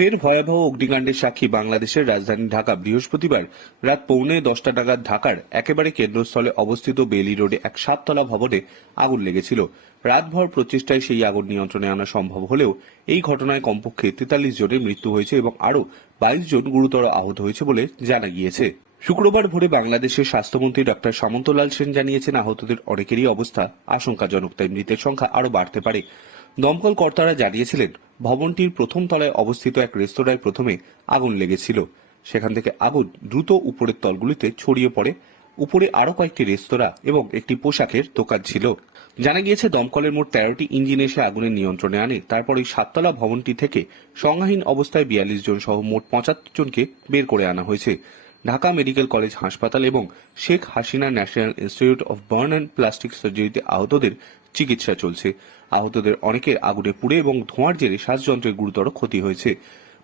ফের ভয়াবহ অগ্নিকাণ্ডের সাক্ষী বাংলাদেশের রাজধানী ঢাকা। বৃহস্পতিবার রাত পৌনে দশটা নাগাদ ঢাকার একেবারে কেন্দ্রস্থলে অবস্থিত বেলি রোডে এক সাততলা ভবনে আগুন লেগেছিল। রাতভর প্রচেষ্টায় সেই আগুন নিয়ন্ত্রণে আনা সম্ভব হলেও এই ঘটনায় কমপক্ষে তেতাল্লিশ জনের মৃত্যু হয়েছে এবং আরও বাইশ জন গুরুতর আহত হয়েছে বলে জানা গিয়েছে। শুক্রবার ভোরে বাংলাদেশের স্বাস্থ্যমন্ত্রী ডক্টর সামন্তলাল সেন জানিয়েছেন, আহতদের অনেকেরই অবস্থা আশঙ্কাজনক, তাই মৃতের সংখ্যা আরও বাড়তে পারে। দমকল কর্তারা জানিয়েছিলেন ভবনটির প্রথম তলায় অবস্থিত এক রেস্তোরাঁয় প্রথমে আগুন লেগেছিল। সেখান থেকে আগুন দ্রুত উপরের তলগুলিতে ছড়িয়ে পড়ে। উপরে আরও কয়েকটি রেস্তোরাঁ এবং একটি পোশাকের দোকান ছিল। জানা গিয়েছে, দমকলের মোট তেরোটি ইঞ্জিন এসে আগুনের নিয়ন্ত্রণে আনে। তারপর ওই সাততলা ভবনটি থেকে সংজ্ঞাহীন অবস্থায় বিয়াল্লিশ জন সহ মোট পঁচাত্তর জনকে বের করে আনা হয়েছে। ঢাকা মেডিকেল কলেজ হাসপাতাল এবং Sheikh Hasina national institute of burn and plastic সার্জারিতে আহতদের চিকিৎসা চলছে। আহতদের অনেকের আগুনে পুড়ে এবং ধোঁয়ার জেরে শ্বাসযন্ত্রের গুরুতর ক্ষতি হয়েছে।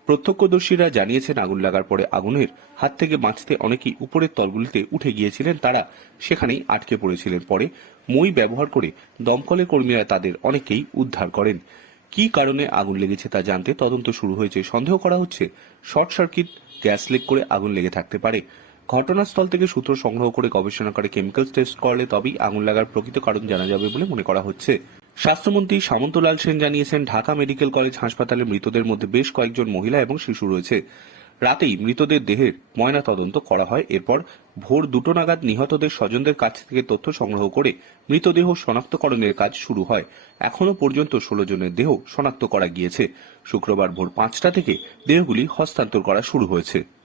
প্রত্যক্ষদর্শীরা জানিয়েছেন, আগুন লাগার পরে আগুনের হাত থেকে বাঁচতে অনেকেই উপরের তলগুলিতে উঠে গিয়েছিলেন, তারা সেখানেই আটকে পড়েছিলেন। পরে মই ব্যবহার করে দমকলের কর্মীরা তাদের অনেকেই উদ্ধার করেন। কী কারণে আগুন লেগেছে তা জানতে তদন্ত শুরু হয়েছে। সন্দেহ করা হচ্ছে, শর্ট সার্কিট, গ্যাস লিক করে আগুন লেগে থাকতে পারে। ঘটনাস্থল থেকে সূত্র সংগ্রহ করে গবেষণা করে কেমিক্যাল টেস্ট করলে তবেই আগুন লাগার প্রকৃত কারণ জানা যাবে বলে মনে করা হচ্ছে। স্বাস্থ্যমন্ত্রী সামন্তলাল সেন জানিয়েছেন, ঢাকা মেডিকেল কলেজ হাসপাতালে মৃতদের মধ্যে বেশ কয়েকজন মহিলা এবং শিশু রয়েছে। রাতেই মৃতদের দেহের ময়না তদন্ত করা হয়। এরপর ভোর দুটো নাগাদ নিহতদের স্বজনদের কাছ থেকে তথ্য সংগ্রহ করে মৃতদেহ শনাক্তকরণের কাজ শুরু হয়। এখনও পর্যন্ত ষোলো জনের দেহ শনাক্ত করা গিয়েছে। শুক্রবার ভোর পাঁচটা থেকে দেহগুলি হস্তান্তর করা শুরু হয়েছে।